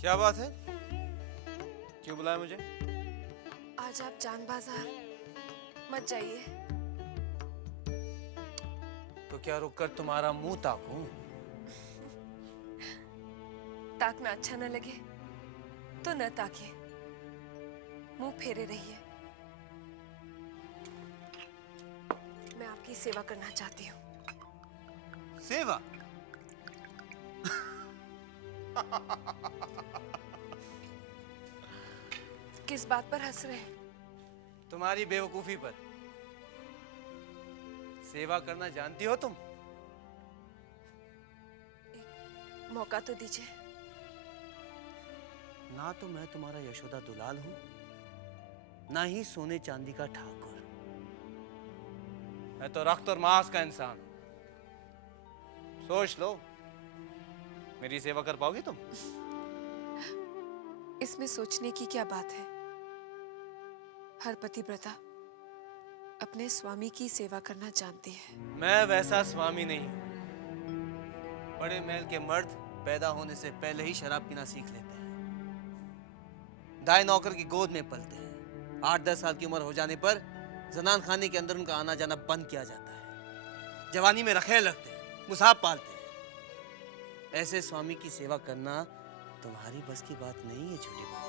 क्या बात है? क्यों बुलाया मुझे? आज आप जान बाजार मत जाइए। तो क्या रुककर तुम्हारा मुंह ताकूं? ताकना अच्छा न लगे तो न ताकिए, मुंह फेरे रहिए। मैं आपकी सेवा करना चाहती हूँ। सेवा? किस बात पर हंस रहे हैं? तुम्हारी बेवकूफी पर। सेवा करना जानती हो तुम? एक मौका तो दीजिए। ना तो मैं तुम्हारा यशोदा दुलाल हूं, ना ही सोने चांदी का ठाकुर। मैं तो रक्त और मांस का इंसान हूं। सोच लो, मेरी सेवा कर पाओगी तुम? इसमें सोचने की क्या बात है? हर पतिव्रता अपने स्वामी की सेवा करना जानती है। मैं वैसा स्वामी नहीं हूं। बड़े महल के मर्द पैदा होने से पहले ही शराब पीना सीख लेते हैं। दाई नौकर की गोद में पलते हैं। 8-10 साल की उम्र हो जाने पर जनान खाने के अंदर उनका आना जाना बंद किया जाता है। जवानी में रखेल रखते हैं, मुसाब पालते हैं। ऐसे स्वामी की सेवा करना तुम्हारी बस की बात नहीं है छोटी बहू।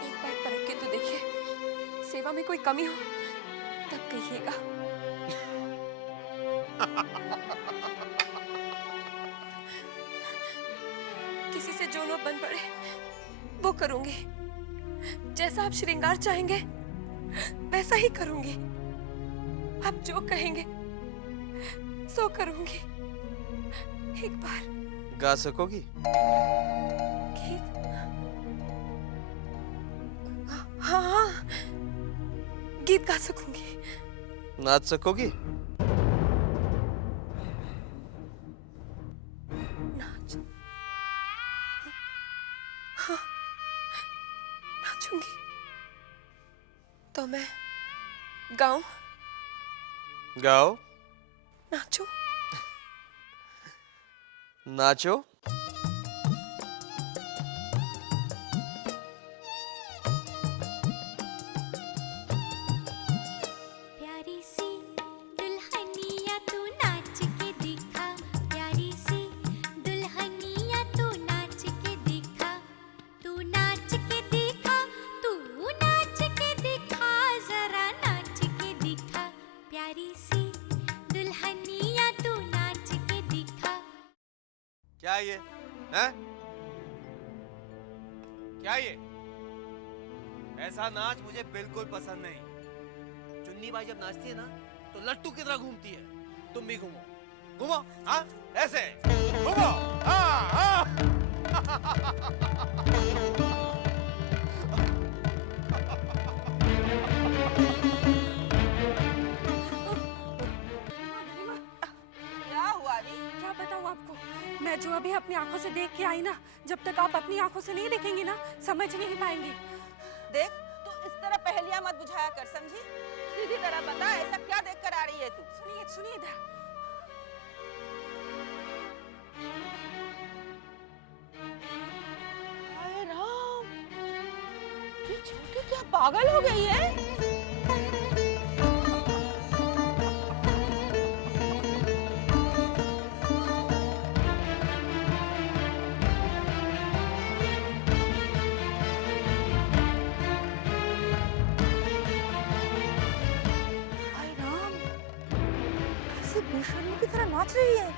एक बार परख के तो देखिए, सेवा में कोई कमी हो तब कहिएगा। किसी से जो न बन पड़े वो करूंगी। जैसा आप श्रृंगार चाहेंगे वैसा ही करूंगी। आप जो कहेंगे सो करूंगी। एक बार गा सकोगी? गीत? हाँ हाँ, गीत गा सकूंगी। नाच सकोगी? नाच? हाँ, नाचूंगी। तो मैं गाऊं? गाओ। नाचूं? नाचो। प्यारी सी दुल्हनिया तू नाच के दिखा, प्यारी सी दुल्हनिया तू नाच के दिखा, तू नाच के दिखा, तू नाच के दिखा, जरा नाच के दिखा, प्यारी सी दुल्हनिया तू नाच के दिखा। क्या ये है? क्या ये? ऐसा नाच मुझे बिल्कुल पसंद नहीं। चुन्नी बाई जब नाचती है ना तो लट्टू की तरह घूमती है। तुम भी घूमो, घूमो। हाँ, ऐसे घूमो। हाँ हाँ। क्या हुआ अभी? क्या बताऊं आपको, मैं जो अभी अपनी आंखों से देख के आई ना, जब तक आप अपनी आंखों से नहीं देखेंगी ना समझ नहीं पाएंगी। देख, तू इस तरह पहेलियां मत बुझाया कर, समझी? सीधी तरह बता, ऐसा क्या देख कर आ रही है तू? सुनिए सुनिए इधर। हाय राम, ये छोटी क्या पागल हो गई है? हाय राम, कैसे बेशर्मी की तरह नाच रही है।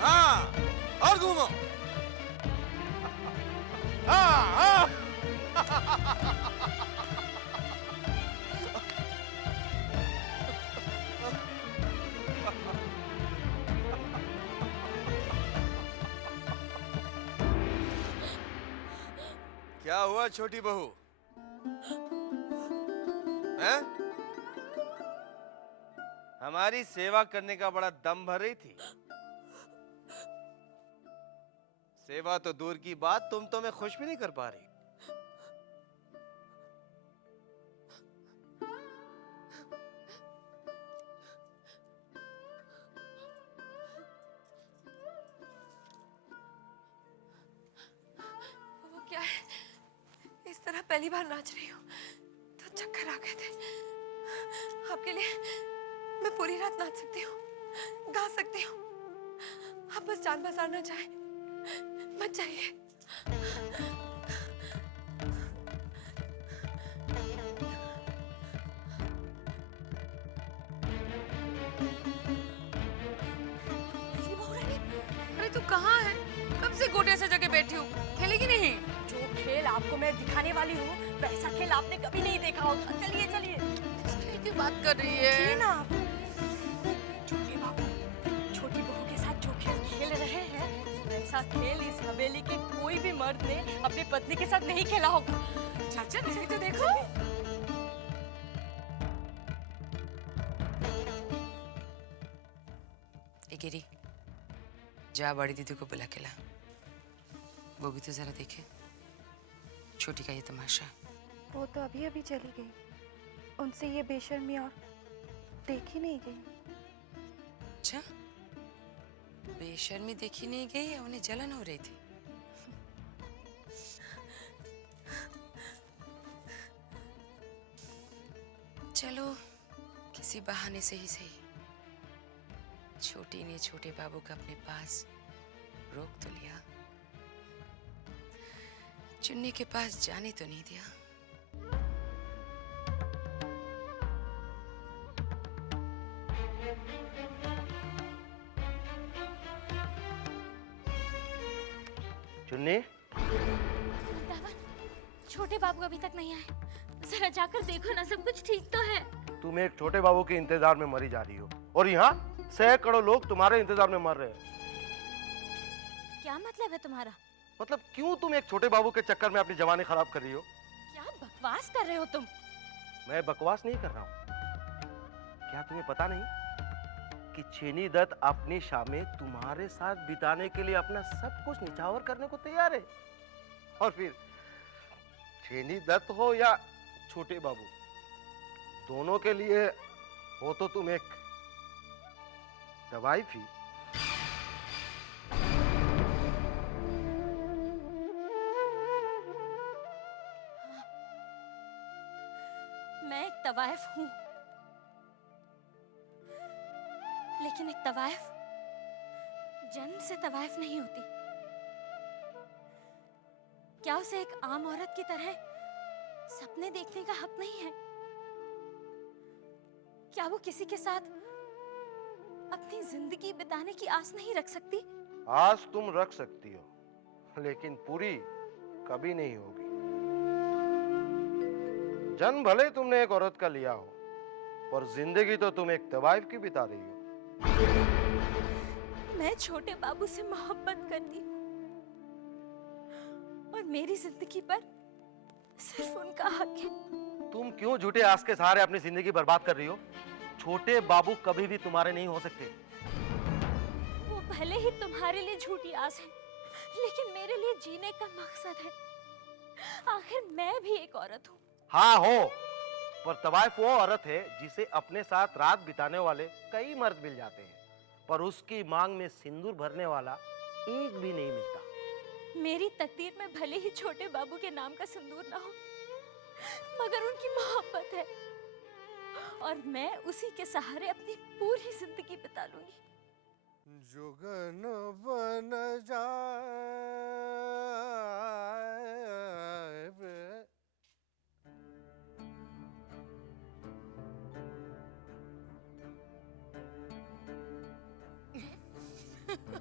हाँ, और घूमो। हाँ हाँ। क्या हुआ छोटी बहू? हैं? हमारी सेवा करने का बड़ा दम भर रही थी। सेवा तो दूर की बात, तुम तो मैं खुश भी नहीं कर पा रही। पहली बार नाच रही हूँ तो चक्कर आ गए थे। आपके लिए मैं पूरी रात नाच सकती हूँ, गा सकती हूँ। आप बस जान बाजार ना जाए, मत जाइए। अरे तू कहाँ है? कब से गोटिया से जगह बैठी हूँ, खेलेगी नहीं? जो खेल आपको मैं दिखाने वाली हूँ वैसा खेल आपने कभी नहीं देखा होगा। चलिए चलिए। किस खेल की बात कर रही है? चलिए ना आप। छोटे बाबू छोटी बहू के साथ जो खेल खेल रहे हैं वैसा खेल इस हवेली के कोई भी मर्द ने अपनी पत्नी के साथ नहीं खेला होगा। चाचा नहीं तो देखो। ए गिरी, जा बड़ी दीदी को बुला के ला, वो भी तो जरा देखे छोटी का ये तमाशा। वो तो अभी अभी चली गई, उनसे ये बेशर्मी और देखी नहीं गई। अच्छा, बेशर्मी देखी नहीं गई या उन्हें जलन हो रही थी? चलो किसी बहाने से ही सही छोटी ने छोटे बाबू का अपने पास रोक तो लिया, चुन्नी के पास जाने तो नहीं दिया। चुन्नी, वृंदावन, छोटे बाबू अभी तक नहीं आए। जरा जाकर देखो ना, सब कुछ ठीक तो है। तुम एक छोटे बाबू के इंतजार में मरी जा रही हो और यहाँ सैकड़ों लोग तुम्हारे इंतजार में मर रहे हैं। क्या मतलब है तुम्हारा? मतलब क्यों तुम एक छोटे बाबू के चक्कर में अपनी जवानी खराब कर रही हो? क्या बकवास कर रहे हो तुम? मैं बकवास नहीं कर रहा हूँ। क्या तुम्हें पता नहीं कि छेनी दत्त अपनी शामें तुम्हारे साथ बिताने के लिए अपना सब कुछ निछावर करने को तैयार है? और फिर छेनी दत्त हो या छोटे बाबू, दोनों के लिए हो तो तुम एक दवाई थी। मैं एक तवायफ हूँ, लेकिन एक तवायफ जन्म से तवायफ नहीं होती। क्या उसे एक आम औरत की तरह सपने देखने का हक नहीं है? क्या वो किसी के साथ अपनी जिंदगी बिताने की आस नहीं रख सकती? आस तुम रख सकती हो, लेकिन पूरी कभी नहीं होगी। जन्म भले तुमने एक औरत का लिया हो, पर जिंदगी तो तुम एक तवाइफ की बिता रही हो। मैं छोटे बाबू से मोहब्बत करती हूँ और मेरी जिंदगी पर सिर्फ उनका हक है। तुम क्यों झूठे आस के सहारे अपनी जिंदगी बर्बाद कर रही हो? छोटे बाबू कभी भी तुम्हारे नहीं हो सकते। वो भले ही तुम्हारे लिए झूठी आस है, लेकिन मेरे लिए जीने का मकसद है। आखिर मैं भी एक औरत हूँ। हाँ हो, पर तवाइफ वो औरत है जिसे अपने साथ रात बिताने वाले कई मर्द मिल जाते हैं, पर उसकी मांग में सिंदूर भरने वाला एक भी नहीं मिलता। मेरी तकदीर में भले ही छोटे बाबू के नाम का सिंदूर ना हो, मगर उनकी मोहब्ब't है और मैं उसी के सहारे अपनी पूरी जिंदगी बिता लूंगी। जुगन बन जाए।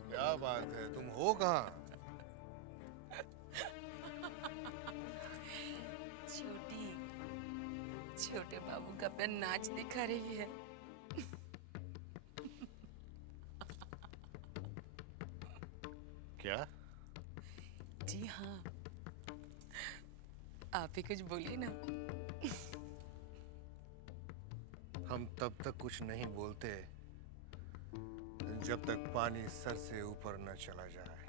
क्या बात है, तुम हो कहाँ? छोटी छोटे बाबू का अपना नाच दिखा रही है। क्या? जी हाँ, आप ही कुछ बोलिए ना। हम तब तक कुछ नहीं बोलते जब तक पानी सर से ऊपर न चला जाए,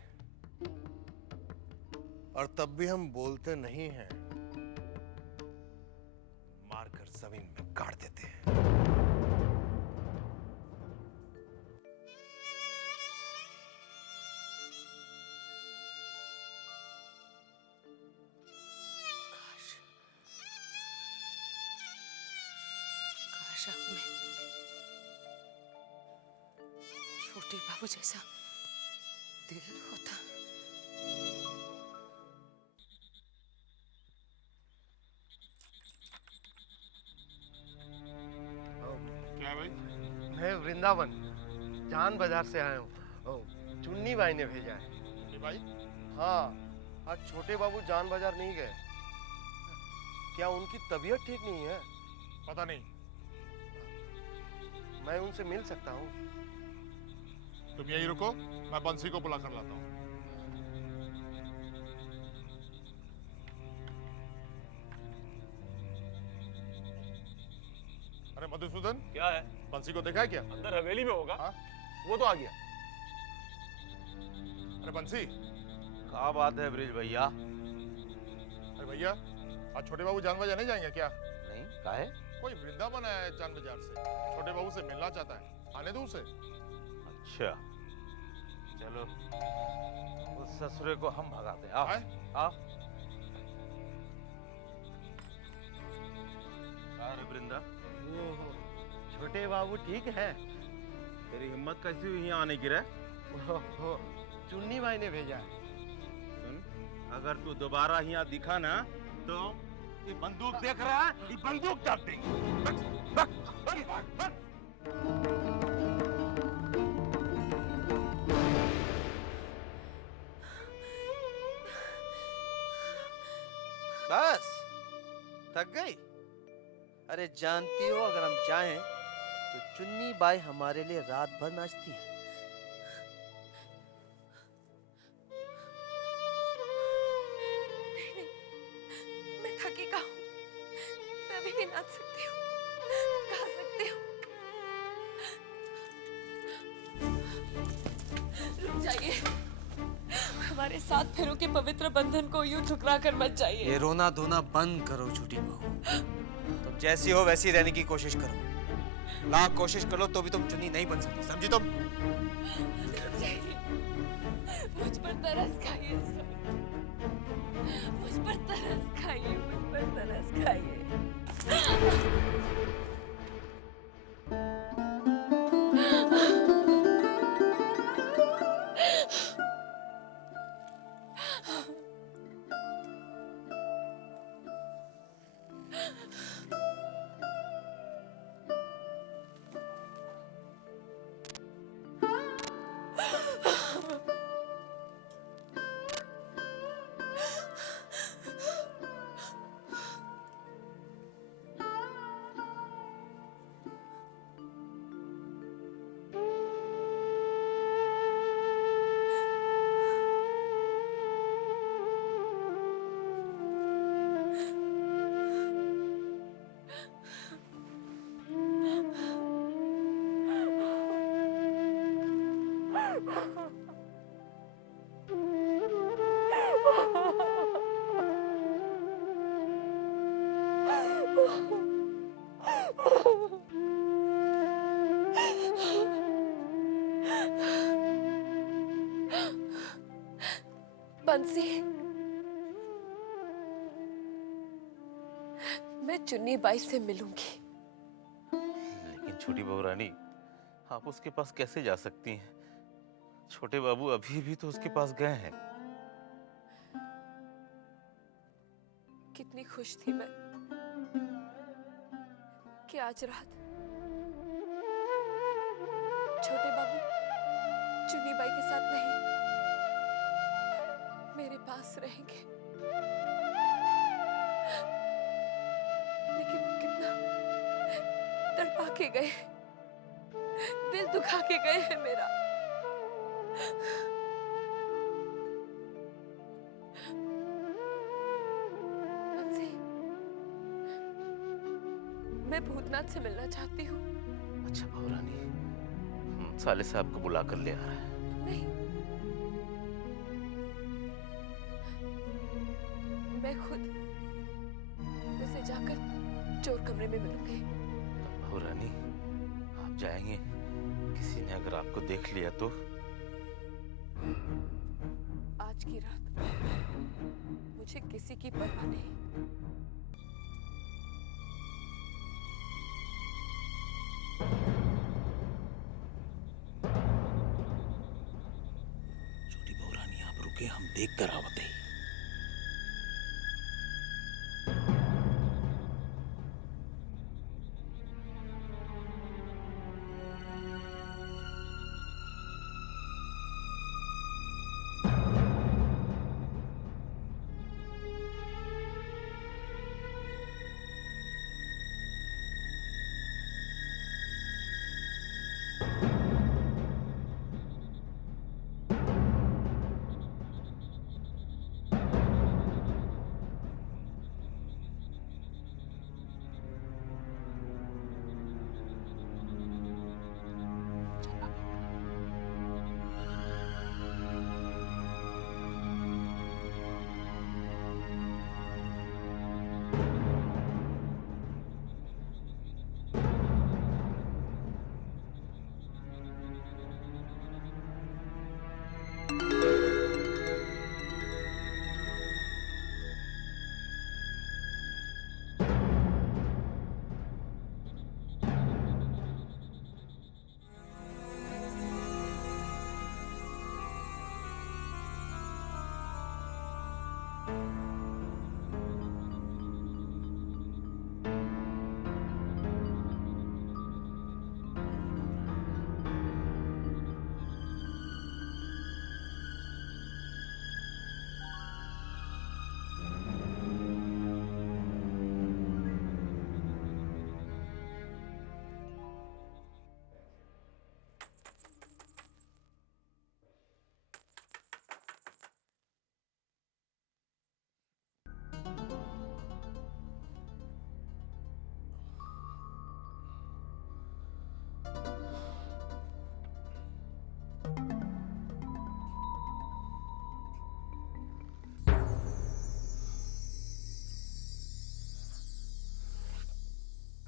और तब भी हम बोलते नहीं हैं, मारकर जमीन में गाड़ देते हैं। शक में छोटे बाबू जैसा दिल होता। क्या है भाई? मैं वृंदावन जान बाजार से आया हूँ। चुन्नी भाई ने भेजा है। ये भाई हाँ, आज छोटे बाबू जान बाजार नहीं गए। क्या उनकी तबीयत ठीक नहीं है? पता नहीं। मैं उनसे मिल सकता हूँ? तुम यहीं रुको, मैं बंसी को बुला कर लाता हूँ। अरे मधुसूदन, क्या है? बंसी को देखा है क्या? अंदर हवेली में होगा। हाँ? वो तो आ गया। अरे बंसी, क्या बात है ब्रिज भैया? अरे भैया, आज छोटे बाबू जान बाजार नहीं जाएंगे क्या? नहीं, काहे? कोई वृंदावन आया है जान बाजार से, छोटे बाबू से मिलना चाहता है, आने दो उसे। अच्छा, चलो उस ससुरे को हम भगाते हैं। आओ, आए? आओ। अरे वृंदा, छोटे बाबू ठीक है? तेरी हिम्मत कैसी हुई यहाँ आने की रे? चुन्नी भाई ने भेजा है। सुन, अगर तू दोबारा यहाँ दिखा ना तो ये बंदूक देख रहा है, ये बंदूक दाग देंगे। बस थक गई? अरे जानती हो, अगर हम चाहें तो चुन्नी बाई हमारे लिए रात भर नाचती है। मैं थकी का हूँ, मैं अभी भी नाच सकती हूँ, गा सकती हूँ। रुक जाइए, हमारे 7 फेरों के पवित्र बंधन को यूं ठुकरा कर मत जाइए। ये रोना धोना बंद करो छोटी बहू। तुम जैसी हो वैसी रहने की कोशिश करो। लाख कोशिश कर लो तो भी तुम चुन्नी नहीं बन सकती, समझी तुम? रुक जाइए, मुझ पर तरस खाइए, मुझ पर तरस खाइए, मुझ पर तरस खाइए। बंसी, मैं चुन्नी बाई से मिलूंगी। लेकिन छोटी बहू रानी, आप उसके पास कैसे जा सकती हैं? छोटे बाबू अभी भी तो उसके पास गए हैं। कितनी खुश थी मैं कि आज रात छोटे बाबू चुन्नी बाई के साथ नहीं, मेरे पास रहेंगे। लेकिन वो कितना तड़पा के गए, दिल दुखा के गए हैं मेरा। बंसी, मैं भूतनाथ से मिलना चाहती हूँ। अच्छा बहू रानी, साले साहब को बुला कर ले आ रहा है। नहीं, मैं खुद उसे जाकर चोर कमरे में मिलूंगी। बहू रानी, आप जाएंगे, किसी ने अगर आपको देख लिया तो? आज की रात मुझे किसी की परवाह नहीं। देख कर आवत है।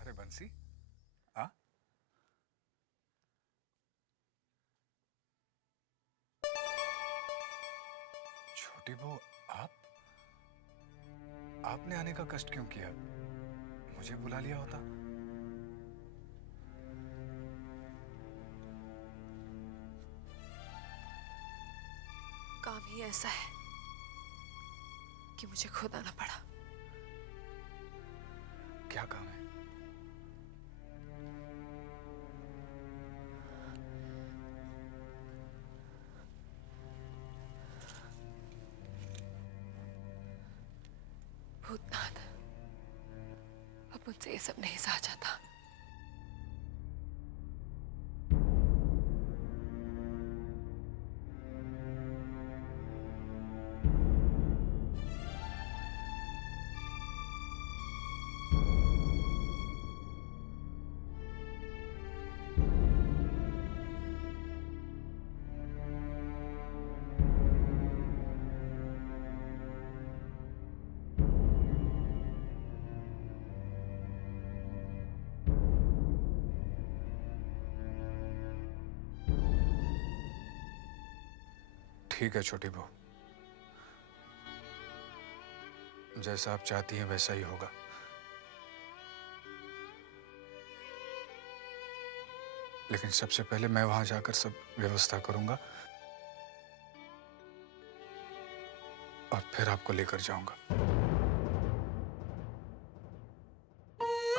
अरे बंसी, आ? छोटी बहू, आपने आने का कष्ट क्यों किया? मुझे बुला लिया होता। काम ही ऐसा है कि मुझे खुद आना पड़ा। क्या काम है? भूतनाथ, अब मुझसे ये सब नहीं सहा जाता। ठीक है छोटी बहू, जैसा आप चाहती हैं वैसा ही होगा। लेकिन सबसे पहले मैं वहां जाकर सब व्यवस्था करूंगा और फिर आपको लेकर जाऊंगा।